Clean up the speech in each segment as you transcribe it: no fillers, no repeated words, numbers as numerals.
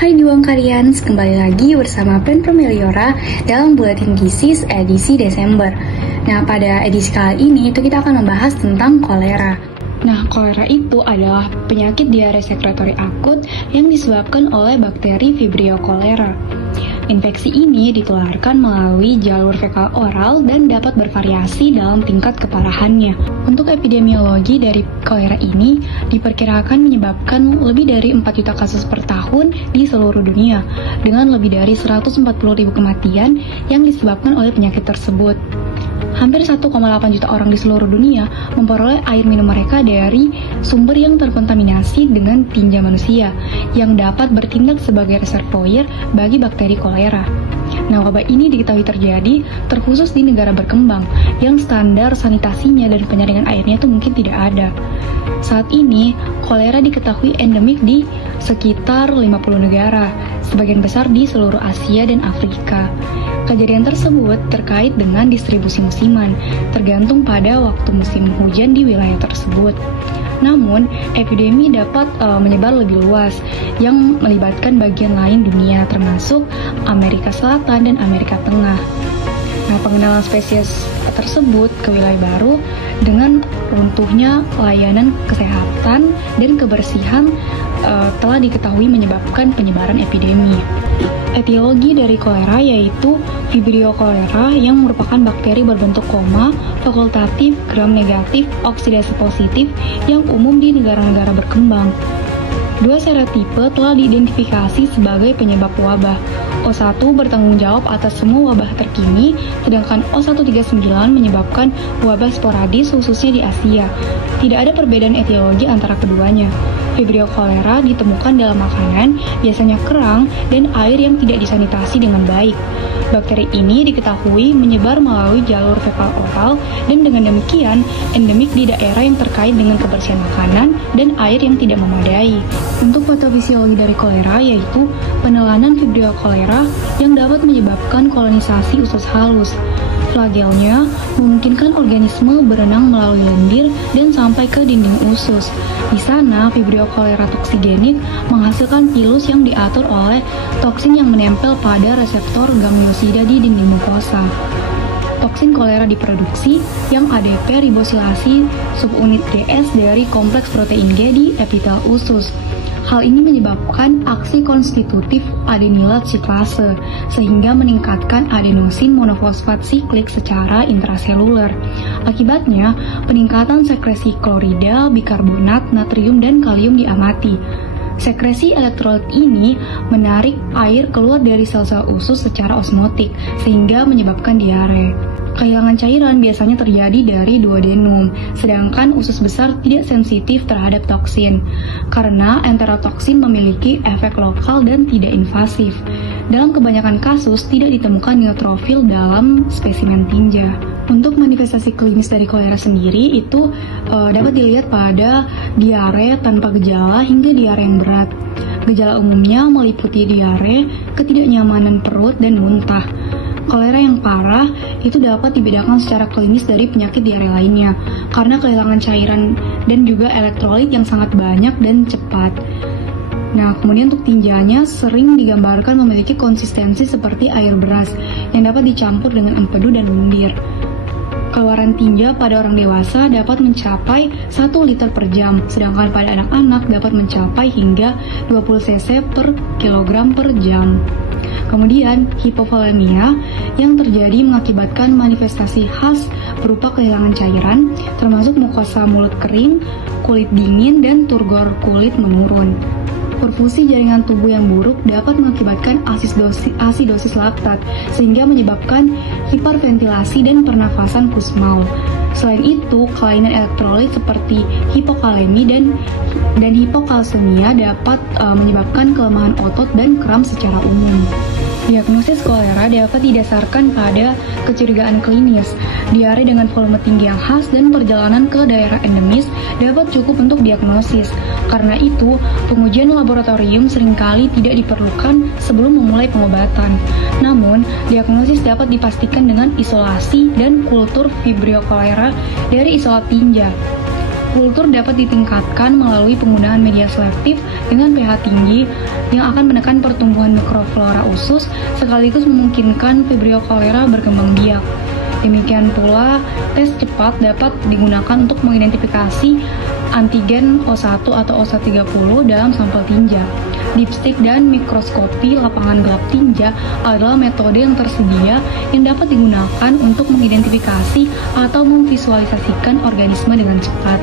Hai Duang Kalians, kembali lagi bersama Pempro Meliora dalam Buletin Gisis edisi Desember. Nah, pada edisi kali ini kita akan membahas tentang kolera. Nah, kolera itu adalah penyakit diare sekretori akut yang disebabkan oleh bakteri Vibrio cholera. Infeksi ini ditularkan melalui jalur fekal oral dan dapat bervariasi dalam tingkat keparahannya. Untuk epidemiologi dari kolera ini diperkirakan menyebabkan lebih dari 4 juta kasus per tahun di seluruh dunia, dengan lebih dari 140.000 kematian yang disebabkan oleh penyakit tersebut. Hampir 1,8 juta orang di seluruh dunia memperoleh air minum mereka dari sumber yang terkontaminasi dengan tinja manusia, yang dapat bertindak sebagai reservoir bagi bakteri kolera. Nah, wabah ini diketahui terjadi terkhusus di negara berkembang, yang standar sanitasinya dan penyaringan airnya itu mungkin tidak ada. Saat ini, kolera diketahui endemik di sekitar 50 negara, sebagian besar di seluruh Asia dan Afrika. Kejadian tersebut terkait dengan distribusi musiman, tergantung pada waktu musim hujan di wilayah tersebut. Namun, epidemi dapat menyebar lebih luas, yang melibatkan bagian lain dunia, termasuk Amerika Selatan dan Amerika Tengah. Nah, pengenalan spesies tersebut ke wilayah baru dengan runtuhnya layanan kesehatan dan kebersihan telah diketahui menyebabkan penyebaran epidemi. Etiologi dari kolera yaitu Vibrio cholera yang merupakan bakteri berbentuk koma, fakultatif, gram negatif, oksidasi positif yang umum di negara-negara berkembang. Dua serotipe telah diidentifikasi sebagai penyebab wabah. O1 bertanggung jawab atas semua wabah terkini, sedangkan O139 menyebabkan wabah sporadis khususnya di Asia. Tidak ada perbedaan etiologi antara keduanya. Vibrio cholera ditemukan dalam makanan, biasanya kerang, dan air yang tidak disanitasi dengan baik. Bakteri ini diketahui menyebar melalui jalur fekal oral dan dengan demikian endemik di daerah yang terkait dengan kebersihan makanan dan air yang tidak memadai. Untuk patofisiologi dari kolera yaitu penelanan Vibrio cholera yang dapat menyebabkan kolonisasi usus halus. Flagelnya memungkinkan organisme berenang melalui lendir dan sampai ke dinding usus. Di sana, Vibrio cholera toksigenik menghasilkan pilus yang diatur oleh toksin yang menempel pada reseptor gangliosida di dinding mukosa. Toksin kolera diproduksi yang ADP ribosilasi subunit DS dari kompleks protein G di epitel usus. Hal ini menyebabkan aksi konstitutif adenilat siklase, sehingga meningkatkan adenosin monofosfat siklik secara intraseluler. Akibatnya, peningkatan sekresi klorida, bikarbonat, natrium, dan kalium diamati. Sekresi elektrolit ini menarik air keluar dari sel-sel usus secara osmotik, sehingga menyebabkan diare. Kehilangan cairan biasanya terjadi dari duodenum, sedangkan usus besar tidak sensitif terhadap toksin, karena enterotoksin memiliki efek lokal dan tidak invasif. Dalam kebanyakan kasus, tidak ditemukan neutrofil dalam spesimen tinja. Untuk manifestasi klinis dari kolera sendiri itu dapat dilihat pada diare tanpa gejala hingga diare yang berat. Gejala umumnya meliputi diare, ketidaknyamanan perut, dan muntah. Kolera yang parah itu dapat dibedakan secara klinis dari penyakit diare lainnya karena kehilangan cairan dan juga elektrolit yang sangat banyak dan cepat. Nah, kemudian untuk tinjanya sering digambarkan memiliki konsistensi seperti air beras yang dapat dicampur dengan empedu dan lendir. Keluaran tinja pada orang dewasa dapat mencapai 1 liter per jam, sedangkan pada anak-anak dapat mencapai hingga 20 cc per kilogram per jam. Kemudian, hipovolemia yang terjadi mengakibatkan manifestasi khas berupa kehilangan cairan, termasuk mukosa mulut kering, kulit dingin, dan turgor kulit menurun. Perfusi jaringan tubuh yang buruk dapat mengakibatkan asidosis laktat, sehingga menyebabkan hiperventilasi dan pernafasan kusmal. Selain itu, kelainan elektrolit seperti hipokalemi dan hipokalsemia dapat menyebabkan kelemahan otot dan kram secara umum. Diagnosis kolera dapat didasarkan pada kecurigaan klinis. Diare dengan volume tinggi yang khas dan perjalanan ke daerah endemis dapat cukup untuk diagnosis. Karena itu, pengujian laboratorium seringkali tidak diperlukan sebelum memulai pengobatan. Namun, diagnosis dapat dipastikan dengan isolasi dan kultur Vibrio cholera dari isolat tinja. Kultur dapat ditingkatkan melalui penggunaan media selektif dengan pH tinggi yang akan menekan pertumbuhan mikroflora usus sekaligus memungkinkan Vibrio cholera berkembang biak. Demikian pula, tes cepat dapat digunakan untuk mengidentifikasi antigen O1 atau O130 dalam sampel tinja. Dipstick dan mikroskopi lapangan gelap tinja adalah metode yang tersedia yang dapat digunakan untuk mengidentifikasi atau memvisualisasikan organisme dengan cepat.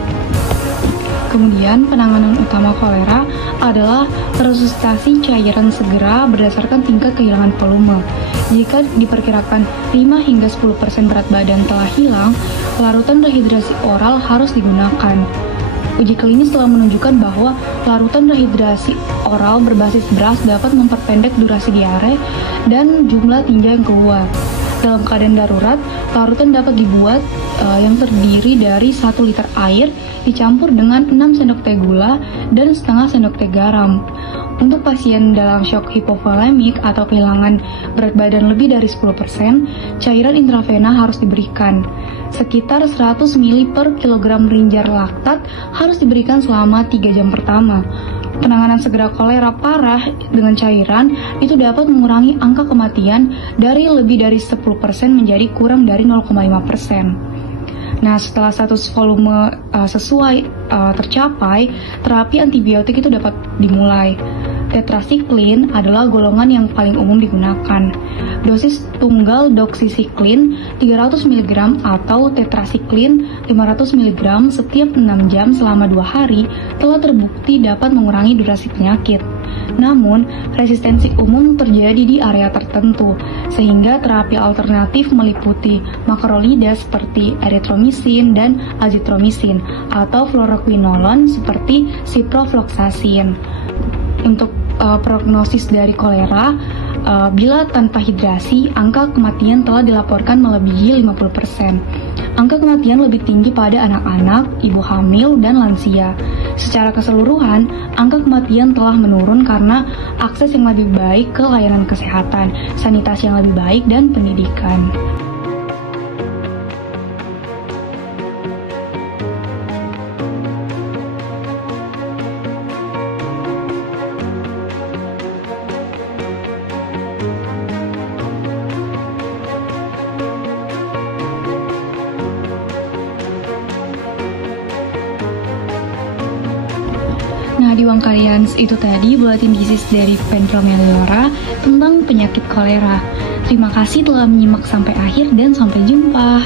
Kemudian, penanganan utama kolera adalah resusitasi cairan segera berdasarkan tingkat kehilangan volume. Jika diperkirakan 5 hingga 10% berat badan telah hilang, larutan rehidrasi oral harus digunakan. Uji klinis telah menunjukkan bahwa larutan rehidrasi oral berbasis beras dapat memperpendek durasi diare dan jumlah tinja yang keluar. Dalam keadaan darurat, larutan dapat dibuat yang terdiri dari 1 liter air dicampur dengan 6 sendok teh gula dan setengah sendok teh garam. Untuk pasien dalam shock hipovolemik atau kehilangan berat badan lebih dari 10%, cairan intravena harus diberikan. Sekitar 100 ml per kilogram rinjar laktat harus diberikan selama 3 jam pertama. Penanganan segera kolera parah dengan cairan itu dapat mengurangi angka kematian dari lebih dari 10% menjadi kurang dari 0,5%. Nah, setelah status volume sesuai tercapai, terapi antibiotik itu dapat dimulai. Tetrasiklin adalah golongan yang paling umum digunakan. Dosis tunggal doksisiklin 300 mg atau tetrasiklin 500 mg setiap 6 jam selama 2 hari telah terbukti dapat mengurangi durasi penyakit. Namun, resistensi umum terjadi di area tertentu, sehingga terapi alternatif meliputi makrolida seperti eritromisin dan azitromisin, atau fluoroquinolone seperti ciprofloxacin. Untuk prognosis dari kolera, bila tanpa hidrasi, angka kematian telah dilaporkan melebihi 50%. Angka kematian lebih tinggi pada anak-anak, ibu hamil, dan lansia. Secara keseluruhan, angka kematian telah menurun karena akses yang lebih baik ke layanan kesehatan, sanitasi yang lebih baik, dan pendidikan. Nah, di uang kalian itu tadi buletin disease dari Penpro Meliora tentang penyakit kolera. Terima kasih telah menyimak sampai akhir dan sampai jumpa.